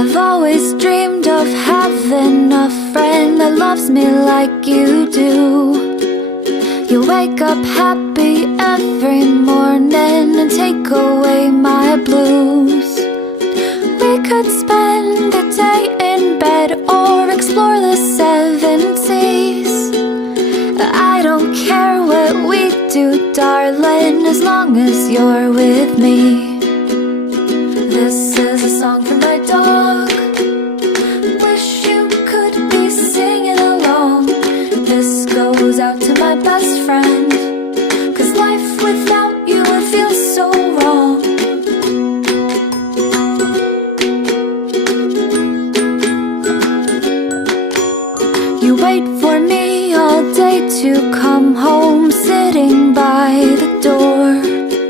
I've always dreamed of having a friend that loves me like you do. You wake up happy every morning and take away my blues. We could spend a day in bed or explore the seven seas. I don't care what we do, darling, as long as you're with me.